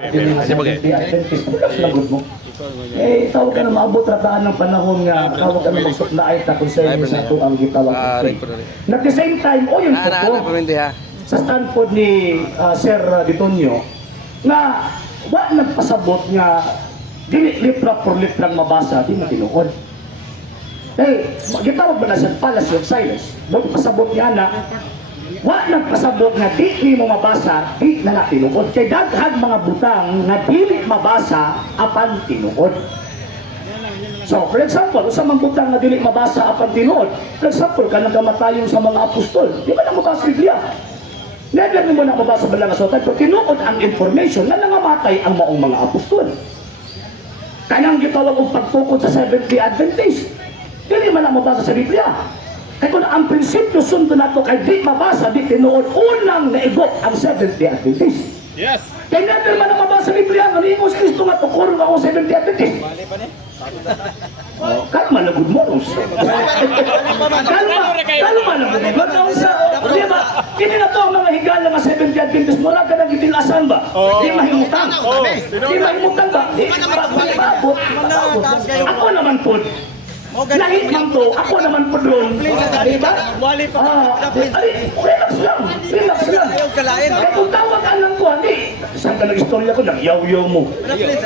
Kasi bagay. Lagot mo. Eh, tawag ka na maabot rataan ng panahon nga, tawag ka na magsuknaay ta kung sa inyo sa ito ang gitawag. At the same time, o yung totoo, sa standpoint ni Sir Ditonio, na wa nagpasabot nga dili litra por litrang mabasa, di matinuod. Eh, gitawag ba na siya fallacy of silence? Doon pasabot niya na wa nagpasabot nga di mo mabasa, di na tinuod. Kay daghang mga butang nga dili mabasa apan tinuod. So, for example, sa mga butang nga dili mabasa apan tinuod, for example, kanang kamatayon sa mga apostol, di ba na mabasa Biblia? Never mo na mabasa ba lang sa pero tinuod ang information na nangamatay ang maong mga apostol. Kanang gitawag og pagtukod sa Seventh-day Adventist, dili man na mabasa sa Biblia. Kaya kung ang prinsipyo sundo nato kay di mabasa, di tinuod, unang naigot ang Seventh-day Adventist. Yes. Kaya never man na mabasa sa Biblia, ang Ingos Kristo nga tukuro nga ako Seventh-day Adventist. Kalma na good morals. Kalma na good morals. Di ba? Kini na to ang mga higala nga Seventh-day Adventist. Mura ka nang itilasan ba? Di mahimutang. Di mahimutang ba? Di mababot. Ako naman po. Lahit man to, ako naman po doon. Diba? Relax lang. Relax lang. Kaya kung tawag ka ng kuhan, saan ka nag-istorya ko, nagyaw-yaw mo.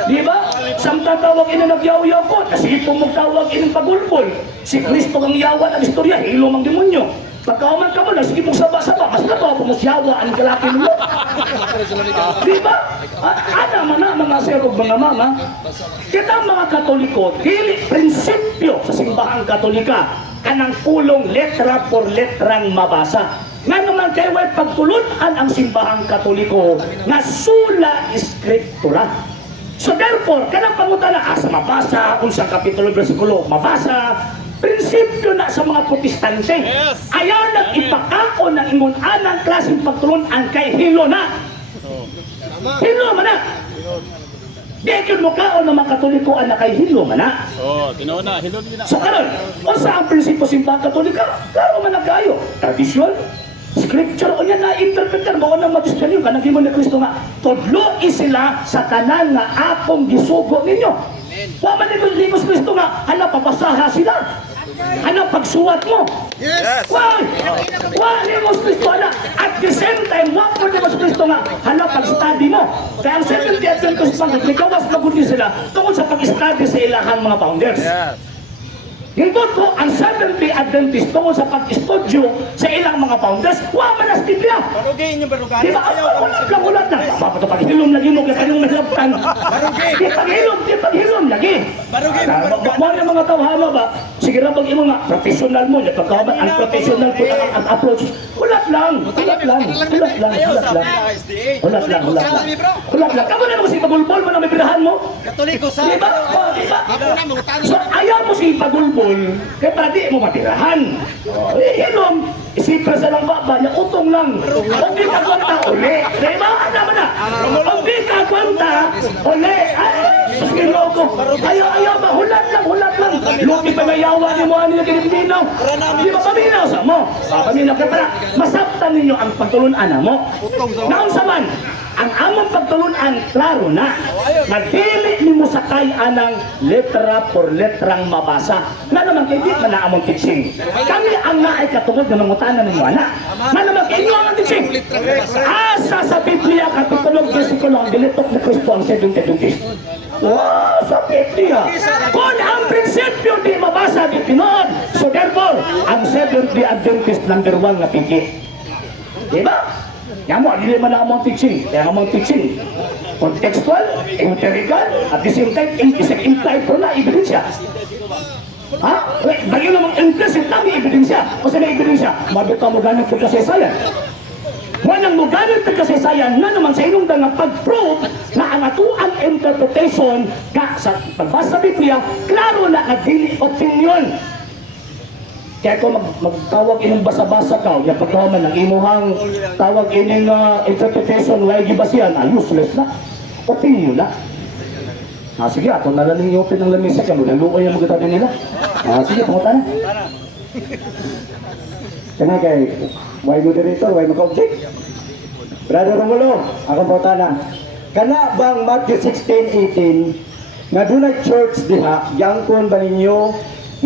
Diba? Saan ka tawag ina nagyaw-yaw ko, kasi po magtawag inang pagulpol. Si Kristo ang yawa ng istorya, hilo mang demonyo. Pagkauman ka mo na, sige mong saba-saba, mas na to ako masyawa ang kalaki mo. Diba? Ada man na mga sir o mga mama, kita mga Katoliko, dili prinsipyo sa simbahang Katolika, kanang pulong letra por letrang mabasa. Nga naman kayo ay pagtulunan ang simbahang Katoliko nga sula eskriptura. So therefore, kanang pangutana, sa mabasa, unsang kapitulo, versikulo, mabasa, prinsipyo na sa mga Protestante. Yes. Ayaw nang ipakao ng ingon-anang klaseng pagtulunan kay hilo na. Hilo man na. Di yun mo kaon ng mga Katoliko na kay hilo man na. Oh, tinaw na. Hilo din na. So karon, o sa ang prinsipyo simbahang Katolika, klaro man na kayo. Tradisyon, scripture, o yan na interpreter, mo nang magistelyo, kanang himo ni Kristo nga, tudloi sila sa tanan nga akong gisugo ninyo. Wa man ni Kristo nga, hala papasaha sila. Hala pagsuwat mo. Yes. Why? Wa ni Kristo hala. At the same time, wa mo ni Kristo nga, hala pag-study mo. Kaya ang Seventh-day Adventist pag nagawas magundi sila tungkol sa pag-study sa ilahang mga founders. Yes. Hindot ko ang Seventh-day Adventist tungkol sa pag-estudyo sa ilang mga founders, wa man as Biblia. Barugay niyo barugay. Di ba? Ulat na. Baka ito paghilom lagi mo, kaya kanyang malaptan. Di paghilom lagi. Mo yung mga tawhana ba? Sige na pag imo nga, professional mo, pagkaman ang professional po ang approach. Ulat lang. Kamu na mo si pagulbol mo na may pirahan mo. Katoliko sa. Di ba? So ayaw mo si pagulbol, kaya para di mo matirahan. Hilom, isipra sa lang baba, niya utong lang. Kung di ka kwanta, uli. Diba? Ano mo na? Kung di ka kwanta, uli. Sige loko. Ayaw ba? Hulat lang. Luki pa na yawa ni mo, ano yung kiniminaw. Di ba paminaw sa mo? Paminaw ka para masaptan ninyo ang pagtulunan mo. Naon sa man, ang among pagtulunan, klaro na. Nagdili ni mo sakay anang letra por letrang mabasa. Nga naman kay di man na among teaching. Kami ang naay katungod na mangutanan ng mga. Nga naman kay inyo ang teaching. Asa sa Biblia kapitulong versikulo ang dilitok ni Kristo ang Seventh-day Adventist. Wow, sa Biblia. Kung ang prinsipyo di mabasa, di pinood. So therefore, ang Seventh-day Adventist number 1 na pingi. Diba? Yan mo, hindi man na among teaching. Kaya among teaching, contextual, empirical, at the same time, implied po na ebidensya. Ha? Bagay namang implicit na may ebidensya. O sa may ebidensya, mabita mo ganang pagkasaysayan. Wanang mo ganang pagkasaysayan na naman sa inong nga pag-prove na ang atuang interpretation na sa pagbasa sa Biblia, klaro na nagdili opinion. Kaya kung magtawag ining basa-basa ka, yung pagkawaman ng imuhang tawag ining interpretation, why gibasihan, useless na. Opinion na. Sige, ako nalaling i-open ng lamisa ka, maglaluoy ang magkatabi nila. Sige, pumunta na. Kaya kay, why moderator, why maka-object? Brother Romulo, akong pumunta na. Kana bang Matthew 16:18 nga dunay church diha, giangkon ba ninyo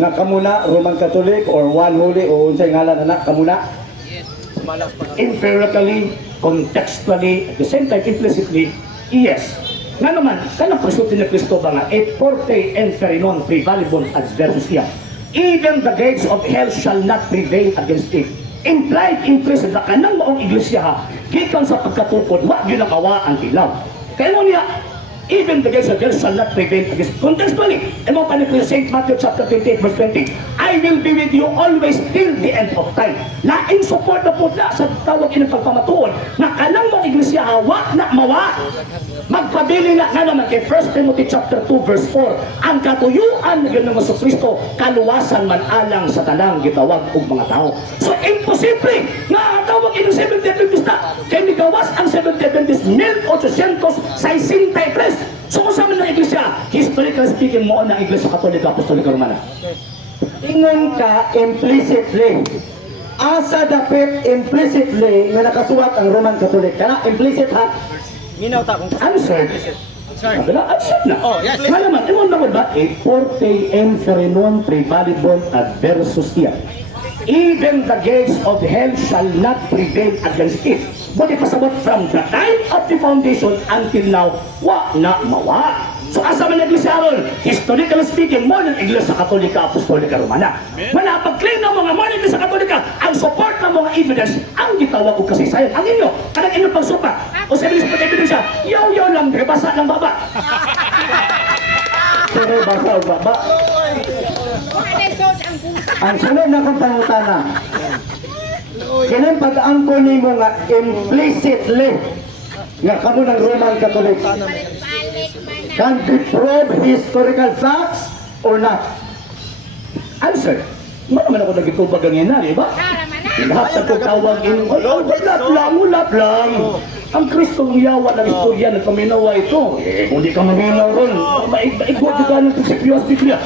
nga kamuna Roman Catholic or One Holy o unsay ngalan ana kamuna? Empirically, contextually, at the same time implicitly, yes. Nga naman, kanang pagsulti ni Kristo ba nga, et forte inferinon prevalibon adversus iam. Even the gates of hell shall not prevail against it. Implied, implicit na kanang maong iglesia ha, gikan sa pagkatukod, wa yun ang awa ang ilaw. Kaya mo niya, even the gates of hell shall not prevail against. Contextually, emo pa ni St. Matthew chapter 28 verse 20, I will be with you always till the end of time. Laing support na po na sa tawag inang pagpamatuon na kanang mga iglesia hawa na mawa. Magpabili na nga naman kay 1 Timothy chapter 2 verse 4, ang katuyuan ng mga Kristo kaluwasan man alang sa tanang gitawag og mga tao. So imposible nga tawag inang Seventh-day Adventist na kay migawas ang Seventh-day Adventist 1863. So kung sa man ng iglesia, historically speaking mo ang iglesia Katolika, Apostolika, Romana. Ingon ka implicitly. Asa dapit implicitly nga nakasuwat ang Roman Catholic. Kana implicit ha? Minaw ta kung Answered. Sabi na, answered na. Oh, yes. Nga naman, imon naman ba? E forte inferinon prevalibon adversus iam. Even the gates of hell shall not prevail against it. But ipasabot from the time of the foundation until now, wa na mawa. So asa man iglesia aron? Historically speaking, mo ng iglesia Katolika, Apostolika, Romana. Manapag-claim ng mga mo ng iglesia Katolika, ang support ng mga evidence, ang gitawag og kasaysayan. Ang inyo, kanang inyong pagsupa. O sa evidence pag-evidence, yaw-yaw lang, basa ng baba. Pero basa o baba. Ang sunod na kong pangutana. Kailan pag-angkon nimo nga implicitly nga kamo ng Roman Catholic can be prove historical facts or not? Answer. Mo naman ako nagitubag ang ina, di ba? Lahat na tawag in, ulap lang. Ang Kristong yawa ng istorya na paminawa ito. Kung di ka maminaw ron, maigwa ka ng Pisipios Biblia.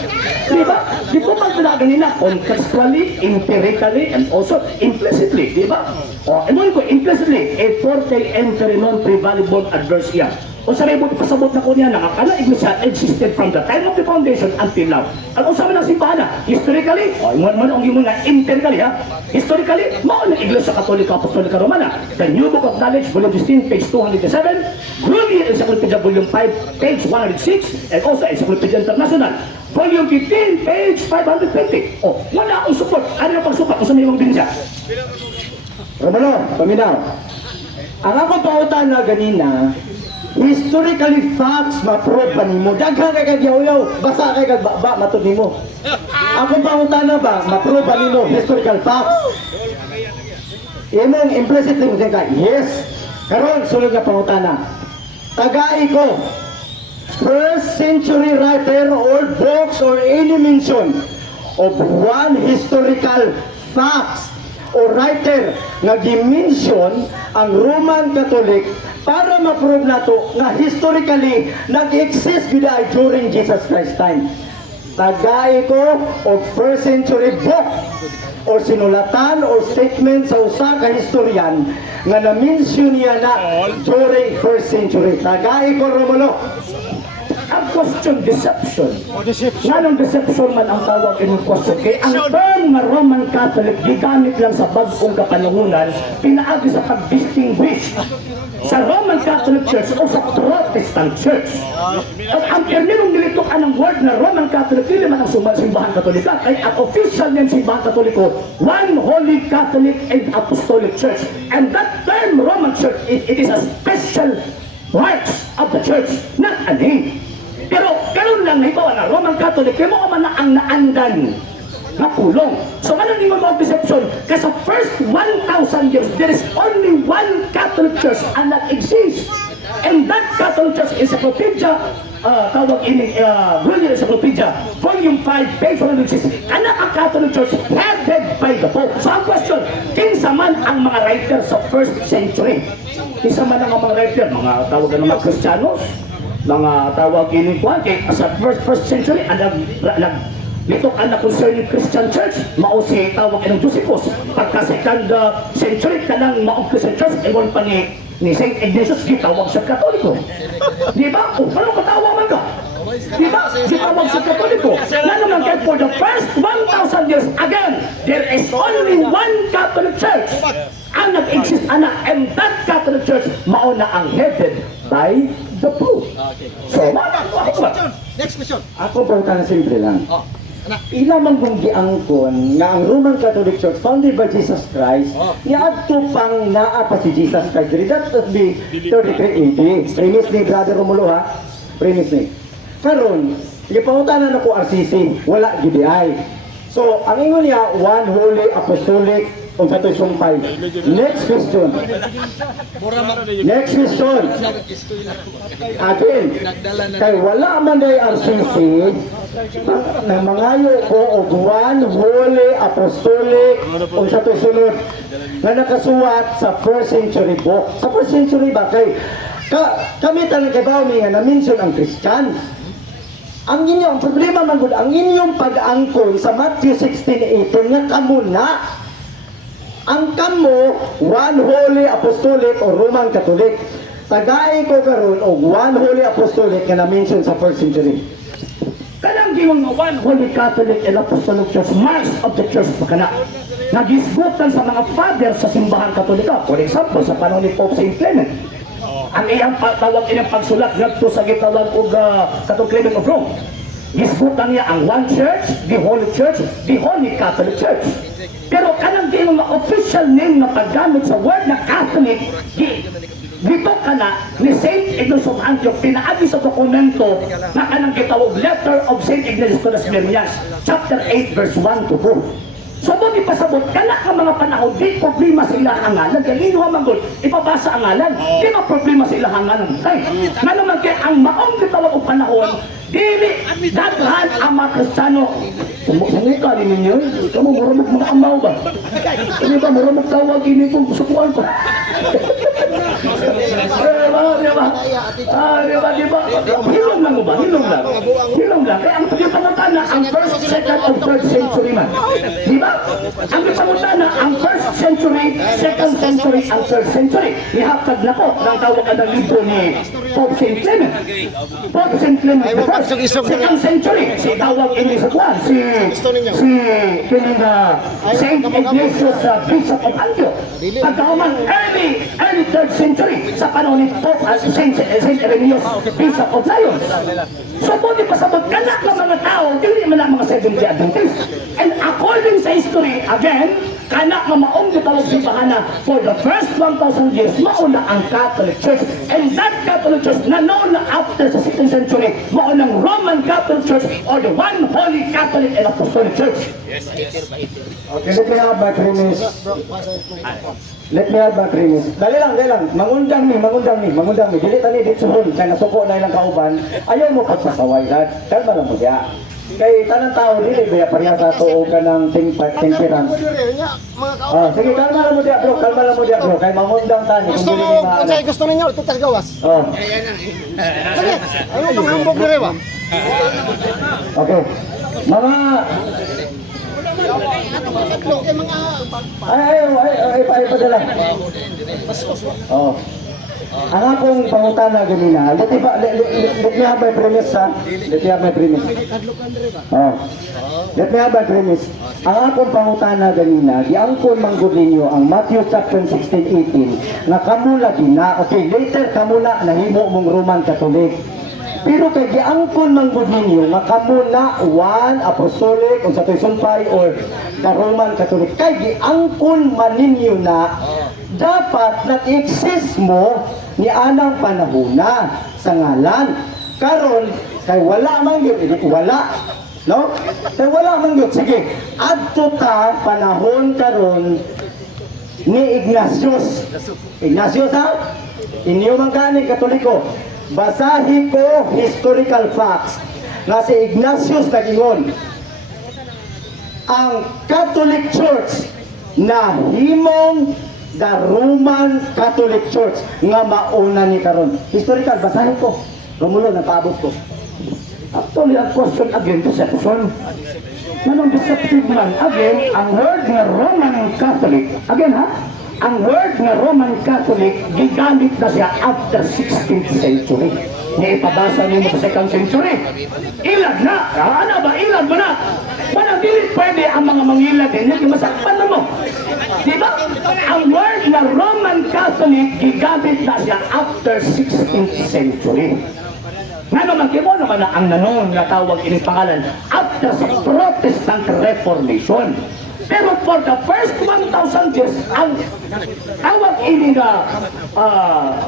Di ba? Di ba magdalagan nila contextually, empirically, and also implicitly, di ba? O, enon ko, implicitly, e forte inferinon prevalibon adversia. O sa rebot pasabot na ko niya, nakakala iglesia existed from the time of the foundation until now. Ang usapan ng simbahan na, historically, o mo ang yung mga empirically ha, historically, mao ng iglesia Katolika, Apostolika, Romana. The New Book of Knowledge, volume 16, page 207, Grunier Encyclopedia, volume 5, page 106, and also Encyclopedia International, volume 15, page 520. O, wala akong support. Ano yung pagsupat kung sa may mga binisya? Romano, paminaw. Ang akong pautan na ganina, historically facts ma-prove pa nimo. Daghan kay yaw-yaw, basa kay kag baba matud nimo. Akong pangutana ba, ma-prove pa nimo historical facts? Imong implicitly mo ka, yes. Karon sulod nga pangutana. Tagai ko, first century writer or books or any mention of one historical facts o writer nga gi-mention ang Roman Catholic para ma-prove nato nga historically nag-exist gud ay during Jesus Christ time. Tagay ko og first century book or sinulatan or statement sa usa ka historian nga na-mention niya na during first century. Tagay ko, Romulo. Ang question, deception. Nga ng deception man ang tawag ng question. Kaya ang term na Roman Catholic, gigamit lang sa bagong kapanungunan, pinaagi sa pag-distinguish sa Roman Catholic Church o sa Protestant Church. At ang terminong nilitukan ng word na Roman Catholic, hindi man ang simbahan Katolika, ay ang official ng simbahan Katoliko, One Holy Catholic and Apostolic Church. And that term, Roman Church, it is a special rights of the church, not a name. Pero karon lang halimbawa na Roman Catholic, kaya mo man na ang naandan na pulong. So ano ni mo deception? Kasi sa first 1,000 years, there is only one Catholic Church and that exists. And that Catholic Church Encyclopedia, tawag ini Grunier Encyclopedia, volume 5, page 106, kana ang Catholic Church headed by the Pope. So ang question, kinsa man ang mga writers sa first century? Kinsa man ang mga writer, mga tawag ng mga Kristiyanos, mga tawag ini kuan kay sa first century ang nito ang concerning Christian Church, mao si tawag ng Josephus. Pagka second century kanang mao Christian Church, ewan pa ni Saint Ignatius gitawag sa Katoliko. Di ba? O, ano katawa man ka? Di ba? Si tawag sa Katoliko. Na naman kaya for the first 1,000 years, again, there is only one Catholic Church. Ang nag-exist, and that Catholic Church, mauna ang headed by the Pope. So, ako ba? Next question. Ako po na simple lang. Oh. Anak. Ilamang kong giangkon nga ang Roman Catholic Church founded by Jesus Christ, niadto pang naa pa si Jesus Christ. That would be 3380. Premise ni Brother Romulo ha. Premise ni. Karon, ipangutanan ako RCC, wala GBI. So, ang ingon niya, one holy apostolic kung sa ito'y sumpay. Next question. Next question. Again, kay wala man day RCC, na mangayo ko og one holy apostolic kung sa ito'y sunod na nakasuwat sa first century book. Sa first century ba kay kami tanong kay Baumi nga na-mention ang Christian. Ang inyong problema man gud ang inyong pag-angkon sa Matthew 16:18 nga kamo na ang kamo one holy apostolic o Roman Catholic. Tagay ko karon og one holy apostolic nga na-mention sa first century. Kanang gimong one holy Catholic and Apostolic Church, marks of the church pa kana. Nagisgutan sa mga fathers sa simbahan Katolika. For example, sa panahon ni Pope Saint Clement. Ang iyang tawag ilang pagsulat ngadto sa gitawag og Catholic Clement of Rome. Gisgutan niya ang one church, the Holy Church, the Holy Catholic Church. Pero kanang gimong official name na paggamit sa word na Catholic, dito ka na ni Saint Ignatius of Antioch, pinaagi sa dokumento na kanang gitawag Letter of Saint Ignatius to the Smyrnians, chapter 8, verse 1 to 4. So mo di pasabot, kana ka mga panahon, di problema sa ilang hangalan. Kaya linuha manggol, ipabasa ang ngalan, di ma problema sa ilang hangalan. Ay, nga naman kaya ang maong gitawag o panahon, dili daghan ang mga Kristiyano. Sumika rin ninyo, kamu marumok mga amaw ba? Hindi ba marumok tawag ini kung sukuan pa? Di ba? Hilong lang ba? Hilong lang. Hilong lang. Kaya ang pagkapangutan na ang first, second, and third century man. Di ba? Ang pagkapangutan na ang first century, second century, and third century. Ihatag na ko ng tawag ng libro ni Pope Saint Clement. Pope Saint Clement the first, second century. Si tawag ini sa kuwan, si Saint Ignatius, Bishop of Antioch. Pagkauman, early third century sa panahon ni Pope Saint Irenaeus, Bishop of Lyons. So buti pasabot ka na ng mga tao, hindi man ang mga Seventh-day Adventist. And according sa history, again, kana nga maong gitawag simbahan na for the first 1,000 years, mauna ang Catholic Church. And that Catholic Church na known na after sa 16th century, maunang Roman Catholic Church or the one holy Catholic and Apostolic Church. Okay, let me have my premise. Let me have my premise. Dali lang. Mangundang ni. Dili tani dito hon kay nasuko na ilang kauban. Ayaw mo pagsasaway lad. Kalma lang mo diya. Kay tanang tao dili baya pareha sa tuo ka ng temperance. Sige, kalma lang mo diya, bro. Kay mangundang tani Gusto mo, kung gusto ninyo, tutas gawas. Sige, ano bang hambog ni Rewa? Okay. Mga ay padala. Ang akong pangutana ganina, let me have my premise ha. Let me have my premise. Ang akong pangutana ganina, giangkon manggod ninyo ang Matthew chapter 16:18 na kamo lagi na, okay, later kamo na nahimo mong Roman Catholic. Pero kay giangkon manggod ninyo nga kamo na one apostolic o sa sumpay or the Roman Catholic. Kay giangkon man ninyo na dapat nag-exist mo ni anang panahona sa ngalan. Karon kay wala man yun, wala. No? Kay wala man yun. Sige, adto ta panahon karon ni Ignatius. Ignatius ha? Inyo man kaning Katoliko. Basahi ko historical facts na si Ignatius nagingon ang Catholic Church na himong the Roman Catholic Church nga mauna ni karon. Historical, basahin ko. Romulo, napaabot ko. Actually, ang question again, deception. Nanong deceptive man, again, ang word nga Roman Catholic, again ha, ang word nga Roman Catholic, gigamit na siya after 16th century. ni ipabasa nimo sa 2nd century. Ilag na. Ano ba? Ilag mo na. Walang dili pwede ang mga mangilag din. Hindi masakpan na mo. Di ba? Ang word na Roman Catholic gigamit na siya after 16th century. Nga naman, kimo naman na ang nanon nga tawag ini pangalan after sa Protestant Reformation. Pero for the first 1,000 years, ang tawag ini nga,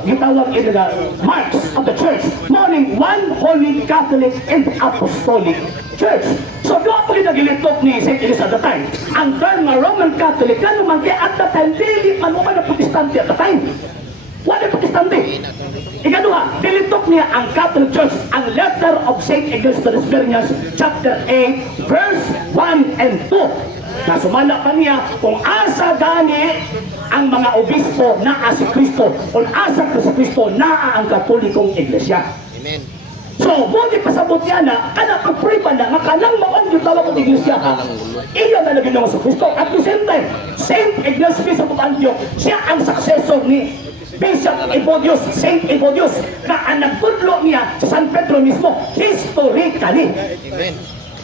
gitawag ini nga marks of the church, morning one holy Catholic and Apostolic Church. So doon po ginagilitok ni St. Elizabeth at the time. Ang term nga Roman Catholic, nga naman kaya at the time, dili man naman na Protestante at the time. Wala Protestante. Ikaduha, dilitok niya ang Catholic Church, ang letter of St. Ignatius of Lascelles, chapter 8, verse 1 and 2. Na sumala pa niya kung asa gani ang mga obispo na si Kristo, kung asa sa Kristo na ang Katolikong Iglesia. Amen. So, buti pasabot niya na, kana pag-pray pa na, makalang mawan yung tawag ng Iglesia. Iyo na naging naman sa Kristo. At the same time, St. Ignatius of Antioch, siya ang successor ni Bishop Evodius, Saint Evodius, na ang nagpudlo niya sa San Pedro mismo, historically. Amen.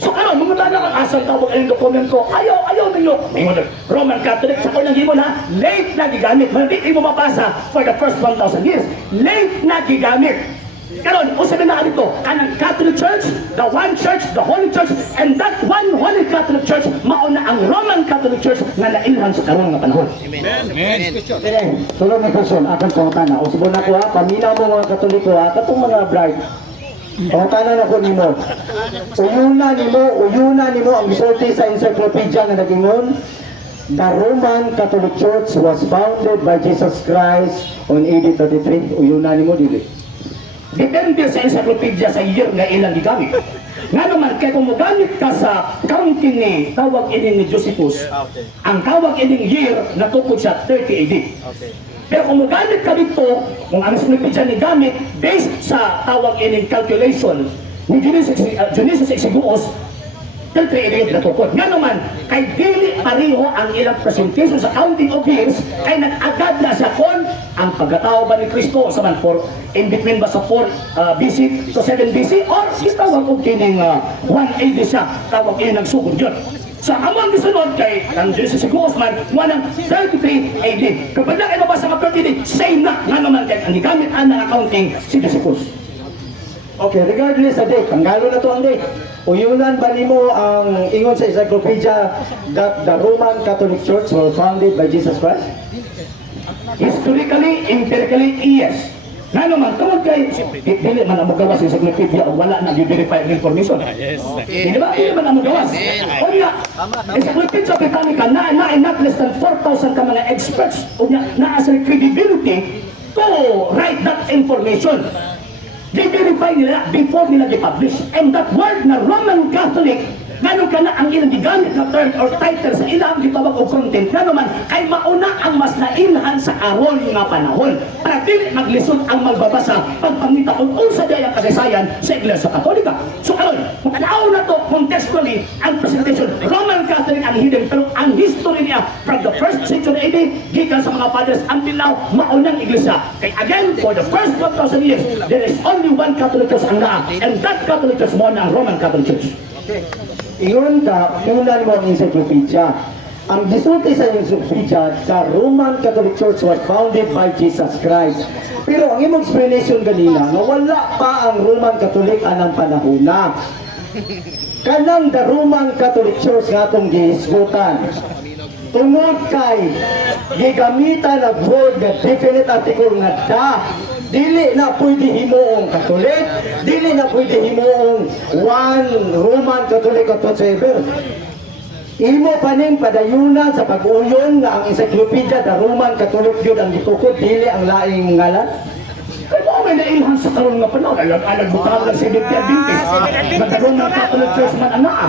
So karon, mga na ang asang tawag ang dokumento, ayaw ninyo. Roman Catholic, sa unang himon ha, late na gigamit. Hindi mo mabasa for the first 1,000 years. Late na gigamit. Karon, usabi na dito, kanang Catholic Church, the one church, the Holy Church, and that one Holy Catholic Church, mauna ang Roman Catholic Church nga nailhan sa karon nga panahon. Amen. Amen. Okay, tulong na question, akong pangutana. O subon ako ha, paminaw mo mga Katoliko ha, katong mga bride. Pangutana na ko nimo. Uyuna nimo ang gisulti sa encyclopedia nga nagingon. The Roman Catholic Church was founded by Jesus Christ on AD 33. Uyuna nimo dili. Depende sa encyclopedia sa year nga ilang gigamit. Nga naman, kaya kung magamit ka sa counting ni tawag ini ni Josephus, ang tawag ining year natukod siya 30 AD. Pero kung magamit ka dito, kung ang encyclopedia ni gamit, based sa tawag ining calculation ni Dionysius Exiguus, 30 AD natukod. Nga naman, kay dili pareho ang ilang presentation sa counting of years, kay nag-agad na siya kon ang pagkatao ba ni Kristo sa man for in between ba sa 4 BC to 7 BC or tawag ko kining 1 AD siya tawag ini nagsugod yun. Sa amang gisunod kay ang Jesus Exiguus man wanang 33 AD. Kapag na kayo mabasa mga 30 AD, same na nga naman kay ang gigamit ang accounting si Josephus. Okay, regardless sa date, panggalo na to ang date. Uyunan ba nimo ang ingon sa encyclopedia that the Roman Catholic Church was founded by Jesus Christ? Historically, empirically, yes. Nga naman, tungkol kay, dili man ang magawas sa encyclopedia o wala na i-verify ang information. Yes. Di ba? Dili man ang magawas. O nga, encyclopedia Britannica, not less than 4,000 ka mga experts o nga, naa sa credibility to write that information. Di-verify nila before nila i-publish. And that word na Roman Catholic, ganun ka na ang ilang gigamit na term or title sa ilang gitawag o content na naman kay mauna ang mas nailhan sa karon nga panahon para dili maglisod ang magbabasa pagpangita kung unsa day ang kasaysayan sa Iglesia Katolika. So karon, matanaw na to contextually ang presentation Roman Catholic ang hidden pero ang history niya from the 1st century AD gikan sa mga fathers until now maunang Iglesia. Kay again, for the first 1,000 years there is only one Catholic Church ang naa and that Catholic Church mo na ang Roman Catholic Church. Ingon ka, inunan mo ang encyclopedia. Ang gisulti sa encyclopedia, the Roman Catholic Church was founded by Jesus Christ. Pero ang imong explanation ganina, nga wala pa ang Roman Catholic anang panahona. Kanang the Roman Catholic Church nga itong gihisgutan. Tungod kay gigamitan ng word na definite article nga da. Dili na pwede himuong Katolik, dili na pwede himuong one Roman Catholic whatsoever. Imo pa ning padayunan sa pag-uyon nga ang encyclopedia the Roman Catholic yun ang gitukod, dili ang laing ngalan. Kaya mo may nailhan sa karon nga panahon. Alag butang ng Seventh Adventist. Nagkaroon ng Catholic Church man ang naa.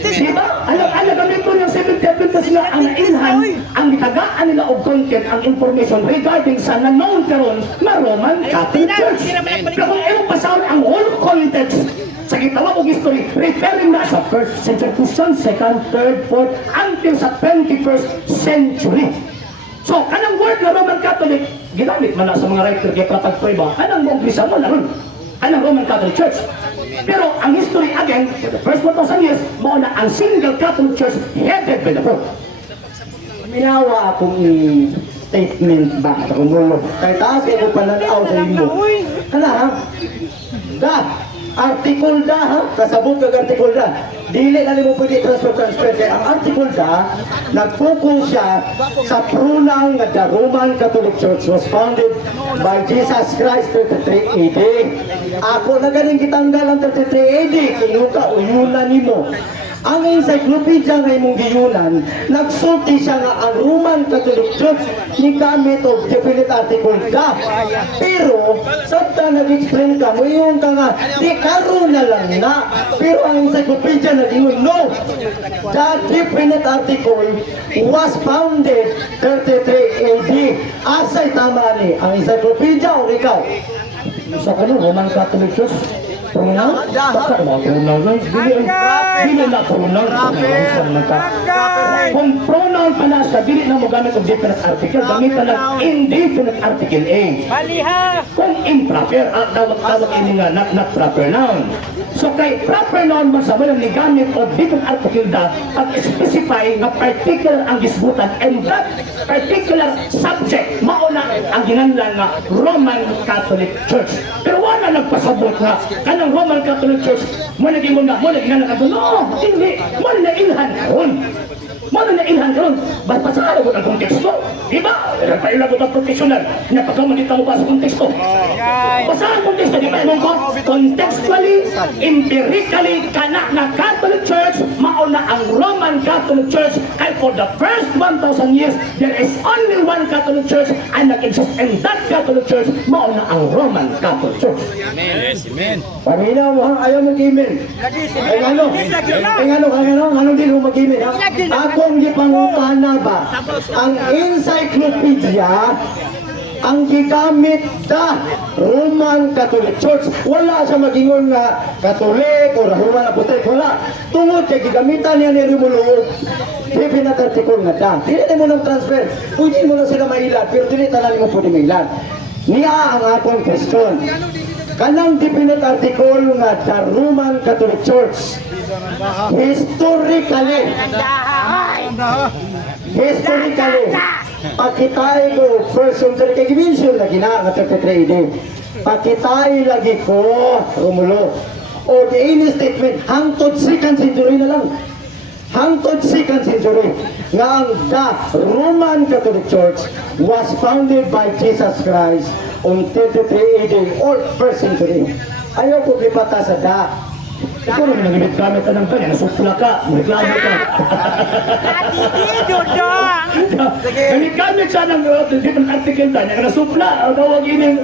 Diba? Alag gamit ko yung Seventh Adventist na ang nailhan, ang gitagaan nila og content, ang information regarding sa na-known karon na Roman Catholic Church. Pero kung iyong pasahon ang whole context sa gitawag og history, referring na sa 1st century Christian, 2nd, 3rd, 4th, until sa 21st century. So, kanang word na Roman Catholic, ginamit man na sa mga writer kay patagpray ba, anang mo umpisa mo na ron. ang Roman Catholic Church. Pero ang history again, for the first 1,000 years, mao na ang single Catholic Church headed by the Pope. Minawa akong statement ba sa kumulo. Kaya taas kayo pananaw sa inyo. Kana ha? Da! Artikul da ha? Kasabot kag artikul da. Dili na mo pwede transfer. Kaya ang artikul da, nag-focus siya sa pronoun nga the Roman Catholic Church was founded by Jesus Christ 33 AD. Ako na galing kitanggal ang 33 AD. Kaya ka, uyunan nimo. Ang encyclopedia nga imong giyunan, nagsulti siya nga ang Roman Catholic Church ni gamit og definite article ka. Pero, sabta nag-explain ka, muyon ka nga, di karon na lang na. Pero ang encyclopedia nag-ingon, no! The definite article was founded 33 AD. Asay tama ni, ang encyclopedia o ikaw? Sa Roman Catholic Church, pronoun? Baka ba pronoun na? Dili na pronoun. Kung pronoun pa na siya, dili na mo gamit ang definite article, gamitan ng indefinite article A. Kung improper, tawag ini nga not proper noun. So kay proper noun man sa mo ni gamit o definite article da, pag-specify nga particular ang gisbutan and that particular subject mauna ang ginanlan nga Roman Catholic Church. Pero wala nagpasabot nga kanang Roman Catholic Church mo naging mo naging no, hindi mo na ilhan karon. Mo na ilhan karon. Basta sa alagot ang konteksto. Diba? Pailagot ang professional na pagkamanita mo pa sa konteksto. Basta ang konteksto, di ba? Ko, contextually, empirically, kana na Catholic Church, mauna ang Roman Catholic Church, kaya for the first 1,000 years, there is only one Catholic Church and nag-exist, and that Catholic Church, mauna ang Roman Catholic Church. Amen. Paminaw mo ha, ayaw mag-email. Ay ano? Anong din mo mag-email ha? Akong gipangutana ba? Ang encyclopedia ang gigamit da Roman Catholic Church. Wala siya magingon nga Katolik o Roman Apostolik. Wala. Tungod kay gigamitan niya ni Romulo definite article nga da. Dili mo nang transfer. Pwede mo na sila mailan, pero dili tanan mo pwede mailan. Niya ang akong question. Kanang definite article nga the Roman Catholic Church historically pakitay ko first century kay gimension lagi na nga 33 AD. Pakitay lagi ko Romulo o the any statement hangtod second century na lang. Hangtod second century nga ang the Roman Catholic Church was founded by Jesus Christ on 33 AD or first century. Ayaw ko lipata sa da. Ikaw naman nagimit gamit ka ng kanya, nasupla ka, reklamo ka. Gamit gamit siya ng different article ta, niya nasupla, tawag ining,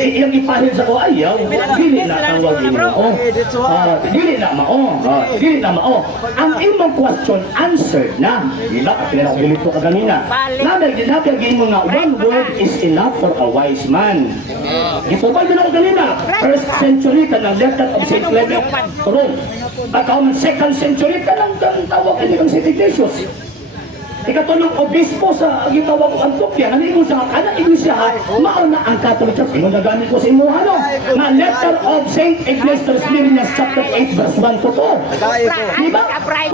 iyang ipahil sa ko, ayaw, dili na tawag ining, dili na mao. Ang imong question, answered na. Diba, kapila ko bilito ka kanina. Nabiyagin mo nga, one word is enough for a wise man. Ipubay din ako kanina, first century ka ng letter of St. Clement, Rome. Pagkaman second century ka lang tawag kanina ng St. Ignatius. Ikatulong obispo sa gitawag ko Antioquia, nanimo siya kana iglesia mauna ang Catholic Church. Ino nagamit ko sa imo ano? Na letter of St. Ignatius Smyrna chapter 8 verse 1 to 2. Diba?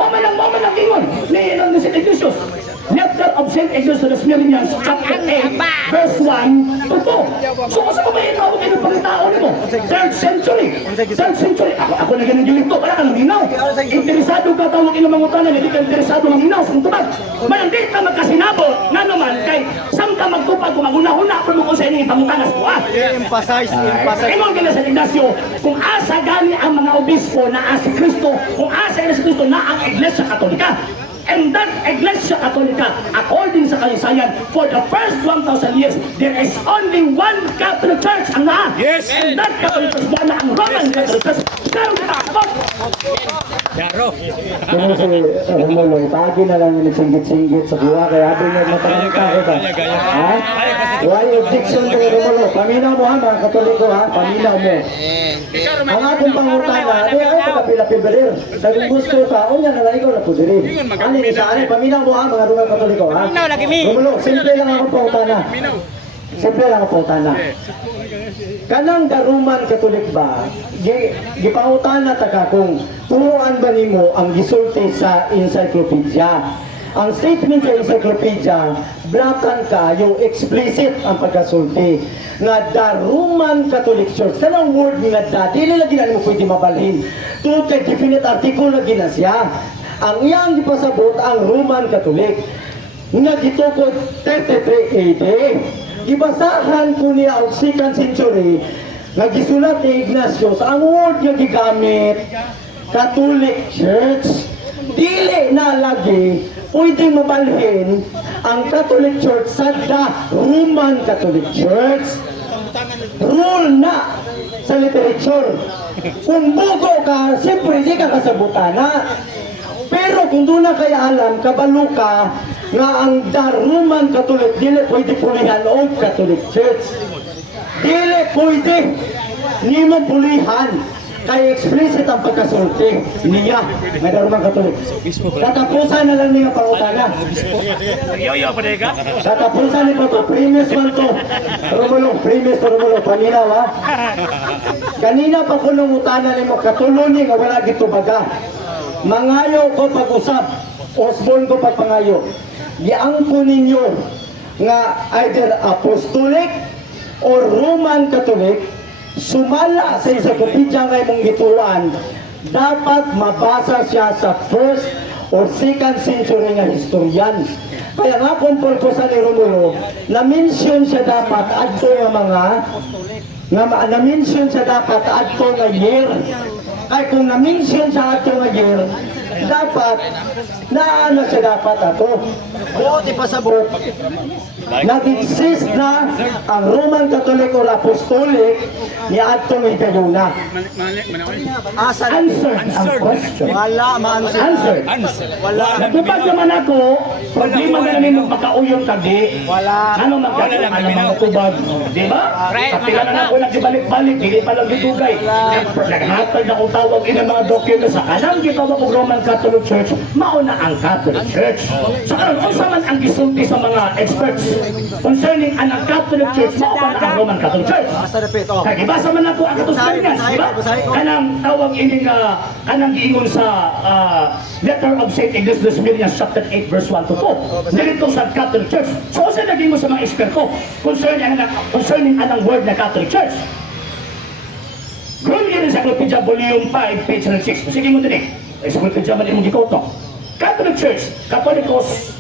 Mama lang ingon. Ni St. Ignatius. Letter of St. Ignatius Smyrna chapter 8 verse 1 to 2. So kasi kung may inawag ino pagkatao nimo, 3rd century. Ako na ganun gilito, wala kang linaw. Interesado ka tawag ino mangutana, hindi ka interesado ng linaw sa tubag. Hindi ka magkasinabot nga naman kay saan ka magtupad kung maguna-una kung mo sa inyong ipangutanas ko Emphasize. Imong gina sa Ignacio, kung asa gani ang mga obispo na si Kristo, kung asa si Kristo na ang Iglesia Katolika. And that Iglesia Katolika, according sa kasaysayan, for the first 1,000 years, there is only one Catholic Church ang naa. Yes. And that Catholic Church, wala ang Roman Catholic Church. Yaro. Kung si Romulo, pagi na lang yung singgit-singgit sa buwa, kaya abin yung matanong ka, ha? Why objection kay Romulo? Paminaw mo ha, mga Katoliko ha, paminaw mo. Ang akong pangutana, ay pagkapilapil ba rin? Dahil gusto ka, o yan na ikaw na po din. Ano ni sa akin, paminaw mo ha, mga Roman Katoliko ha? Romulo, simple lang akong pangutana. Simple lang akong pangutana. Kanang Roman Catholic ba, gipangutan na taka kung turuan ba nimo ang gisulti sa encyclopedia. Ang statement sa encyclopedia, blakan kayo, explicit ang pagkasulti. Nga the Roman Catholic Church, kanang word nga da, dili lagi na mo pwede mabalhin. Tungkol kay definite article lagi na siya. Ang iyang gipasabot ang Roman Catholic. Nga gitukod 33 AD. Gibasahan ko niya ang 2nd century nga gisulat ni Ignatius ang word nga gigamit Catholic Church. Dili na lagi pwede mabalhin ang Catholic Church sa the Roman Catholic Church. Rule na sa literature. Kung bugo ka, siyempre di ka kasabutana. Pero kung doon na kaya alam, kabalo ka nga ang the Roman Catholic dili pwede pulihan o Catholic Church. Dili pwede ni mo pulihan kay explicit ang pagkasulti niya nga the Roman Catholic. Katapusan na lang niya pangutana. Yoyo pa ka? Katapusan ni to, premise man to. Premise to Romulo, paminaw ha. Kanina pa ko nung utana ni mo, katuluni nga wala gito baga. Mangayo ko pag-usap, Osborne ko pagpangayo. Giangko ninyo nga either apostolic or Roman Catholic, sumala sa encyclopedia nga imong gituan, dapat mabasa siya sa 1st or 2nd century nga historian. Kaya nga kung purpose ni Romulo, na-mention siya dapat adto nga mga na-mention siya dapat adto nga year. Kaya kung na-mention siya adto nga year, dapat na ano siya dapat ato. Buot ipasabot. Nag-exist na ang Roman Catholic or Apostolic ni adto nga higayuna. Answer ang question. Wala, ma-answer. Answer. Wala. Nagtupad naman ako, problema na namin magpakauyong kagi. Wala. Ano magkakaroon? Ano mga tubag? Di ba? Kapila na ako nagbalik-balik, hindi pa lang ditugay. Naghatag na kong tawag in mga dokumento sa kanang gitawag ng Roman Catholic Church, mauna ang Catholic Church. So karon unsa man ang gisulti sa mga experts concerning ang Catholic Church, mauna ang Roman Catholic Church. Basta repeat, oh. Kaya ibasa man ako ang Katospenas, di ba? Kanang tawag ining kanang giingon sa letter of St. Ignatius Milian chapter 8 verse 1 to 2. Dito sa Catholic Church. So sa naging mo sa mga eksperto concerning anang word na Catholic Church. Grunion Encyclopedia Volume 5 page 6. Sige mo din eh. Encyclopedia man imong gikoto. Catholic Church, Catholicos,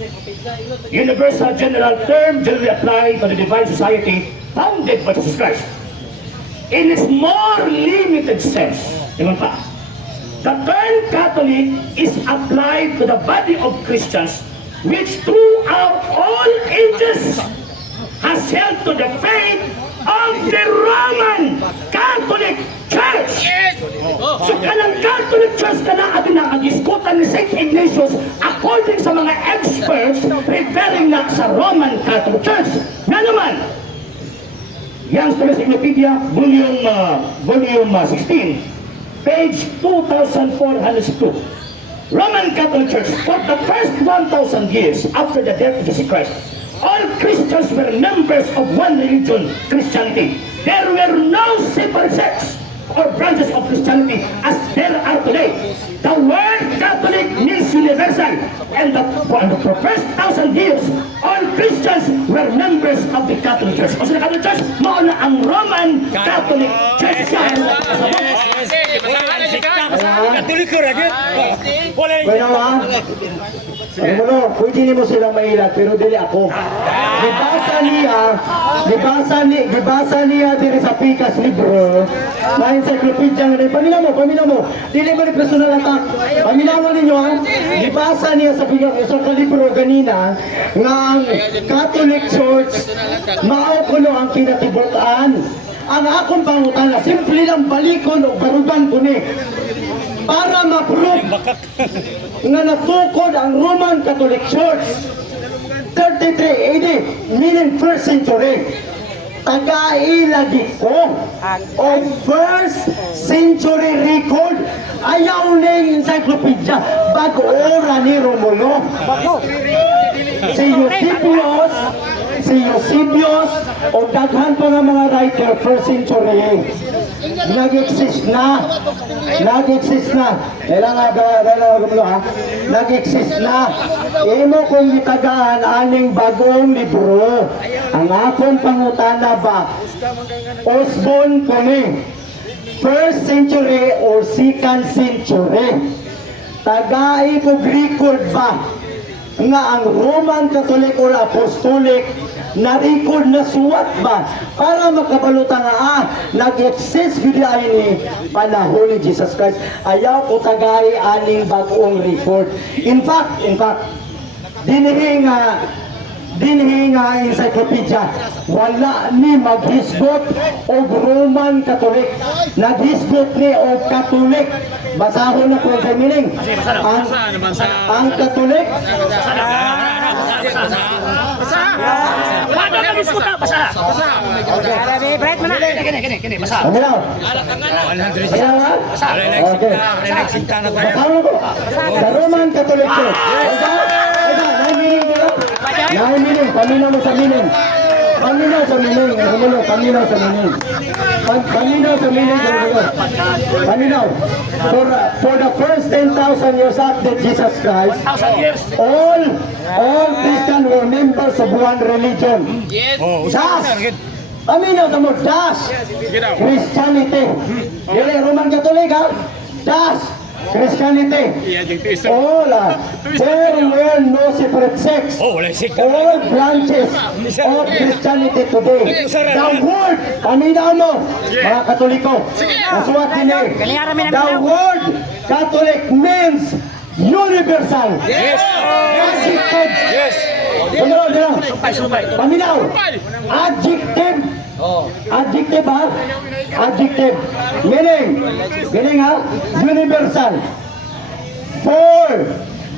universal general term generally applied to the divine society founded by Jesus Christ. In its more limited sense, diba pa? The term Catholic is applied to the body of Christians which throughout all ages has held to the faith of the Roman Catholic Church. So kanang Catholic Church ka na atin ang agiskutan ni St. Ignatius according sa mga experts referring na sa Roman Catholic Church. Nga naman, Young's Encyclopedia, volume 16, page 2402. Roman Catholic Church, for the first 1,000 years after the death of Jesus Christ, all Christians were members of one religion, Christianity. There were no separate sects or branches of Christianity as there are today. The word Catholic means universal, and for the first 1,000 years, all Christians were members of the Catholic Church. O sa Catholic Church, mauna ang Roman Catholic Church. Katoliko lagi. Bueno ha? Romulo, pwede ni mo silang mailag, pero dili ako. Gibasa niya diri sa Pikas libro, na encyclopedia nga rin. Paminaw mo. Dili mo ni personal attack. Paminaw mo ninyo ha. Gibasa niya sa Pikas, sa libro ganina, nga ang Catholic Church, mao kuno ang kinatibutan. Ang akong pangutana, simple lang balikon o baruban ko ni. Para ma-prove nga natukod ang Roman Catholic Church 33 AD, meaning 1st century. Taga-ilagi ko o 1st century record. Ayaw na yung encyclopedia bago ora ni Romulo. Si si Eusebius o daghan pa nga mga writer first century. Nag-exist na. Nag-exist na. Imo kung itagaan aning bagong libro. Ang akong pangutana ba? Osborne kuni. First century or second century. Tagai ko record ba nga ang Roman Catholic or Apostolic na-record na suwat ba para makabalutan nga nag-exist gudi ay ni panahon ni Jesus Christ. Ayaw ko tagay aning bagong record. In fact, dinhi nga encyclopedia wala ni maghisgot og Roman Catholic, naghisgot ni og Catholic. Basahon na ko sa meaning ang Catholic Wala na diskuta, basa. Bright mo na. Kini, basa. ano na? Ayaw nga? Okay. Basahon ko. The Roman Catholic Church. May meaning dito? May meaning. Paminaw mo sa meaning. Paminaw sa meaning. Paminaw sa meaning. Paminaw sa meaning. Paminaw. For the first 10,000 years after Jesus Christ, 1,000 years. all Christians were members of one religion. Das. Paminaw sa mo. Das. Christianity. Dili Roman Catholic ha? Das. Christianity. All there were no separate sects. Oh, wala sick. All branches of Christianity today. The word, paminaw mo, mga Katoliko, nasuwat din eh. The word Catholic means universal. Yes. Adjective. Yes. Paminaw. Adjective. Adjective ha? Adjective. Meaning ha? Universal. For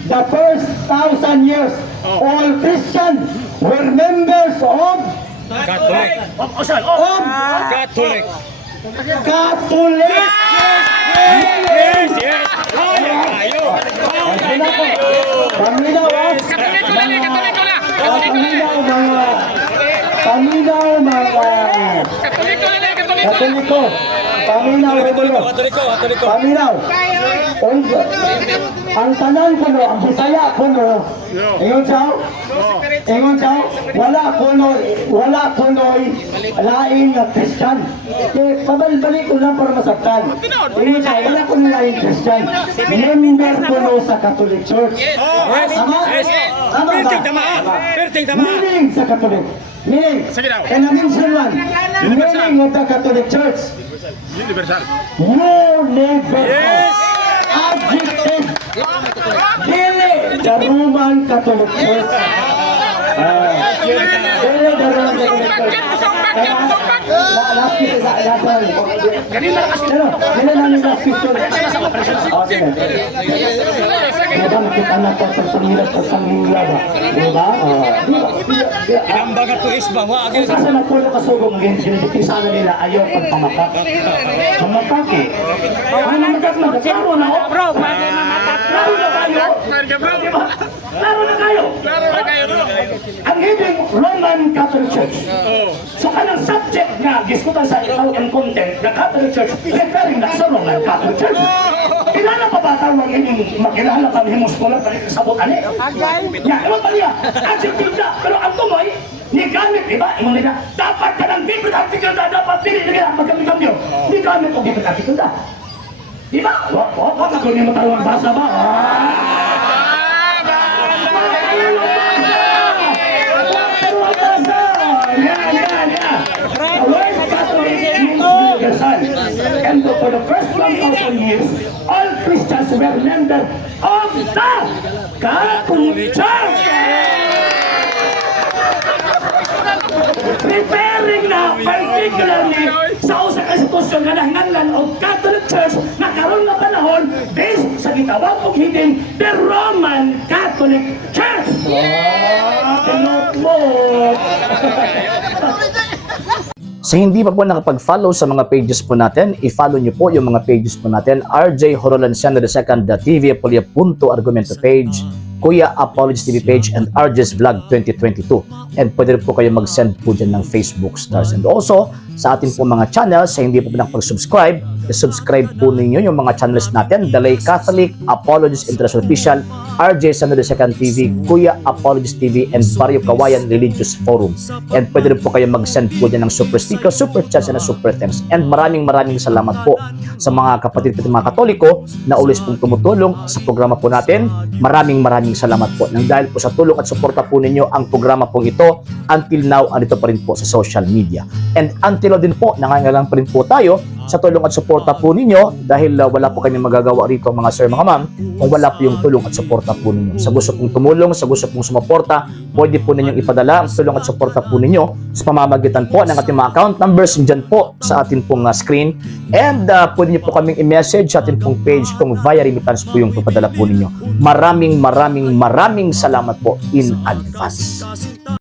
the first 1,000 years, all Christians were members of Catholic. Catholic. Catholic. Yes. Yes. Ayo. Paminaw ha? Paminaw mga Katoliko. Paminaw. Ang tanan ko no, ang Bisaya ko no. Ingon siya. Wala ko no'y lain na Christian. Pabalik ko lang para masaktan. Ingon siya, wala ko no'y lain Christian. Member ko no sa Catholic Church. Tama? Tama ba? Meaning sa Catholic. Meaning, and I mention one. Meaning of the Catholic Church. Universal. Yes. Adjective. Dili the Roman Catholic Church. Dili the Roman Catholic Church. Kanina kasi. Dili namin last question. Okay. Madam, kita na po sa pangila ba? Diba? Inambaga to isba wa Kung saan na po nakasugong ngayon, sinipisa na nila ayaw pagpamapak. Pamapak eh. Ang namatak na, klaro na oh. Bro, klaro na kayo. Diba? Klaro na kayo. Ang hibing Roman Catholic Church. So anong subject nga, diskutan sa itaw ang content na Catholic Church, referring na sa Roman Catholic Church. Kilala pa ba tawag ining makilala pa ni Muskulat pa rin sabot ani? Ya, ewan pa niya, adjective na, pero ang tumoy, ni gamit, di ba? Ingon nila, dapat ka ng different article na, dapat pili nila, magkami-kamyo. Ni gamit o different article na. Di ba? Wag ako niya matalawang basa ba? And for the first 1,000 years, all Christians were members of the Catholic Church. Preparing na particularly sa usa ka sitwasyon nga nahinganlan og Catholic Church na karon nga panahon based sa gitawag og hiding the Roman Catholic Church. Sa hindi pa po nakapag-follow sa mga pages po natin, i-follow nyo po yung mga pages po natin, RJ Horolanciano II TV, Argumento page, Kuya Apologies TV page and RJ's Vlog 2022. And pwede rin po kayo mag-send po dyan ng Facebook stars. And also, sa atin po mga channels, sa hindi po nakapag-subscribe, subscribe po ninyo yung mga channels natin, Dalay Catholic, Apologies International Official, RJ Sano de Second TV, Kuya Apologies TV, and Barrio Kawayan Religious Forum. And pwede rin po kayo mag-send po dyan ng super sticker, super chats, and super thanks. And maraming salamat po sa mga kapatid at mga Katoliko na ulis pong tumutulong sa programa po natin. Maraming salamat po. Nang dahil po sa tulong at suporta po ninyo, ang programa pong ito, until now, andito pa rin po sa social media. And until now din po, nangangailangan pa rin po tayo sa tulong at suporta po ninyo dahil wala po kami magagawa rito mga sir, mga ma'am, kung wala po yung tulong at suporta po ninyo. Sa gusto pong tumulong, sa gusto pong sumuporta, pwede po ninyong ipadala ang tulong at suporta po ninyo sa pamamagitan po ng ating mga account numbers dyan po sa ating pong screen. And pwede nyo po kaming i-message sa ating pong page kung via remittance po yung ipadala po ninyo. Maraming salamat po in advance.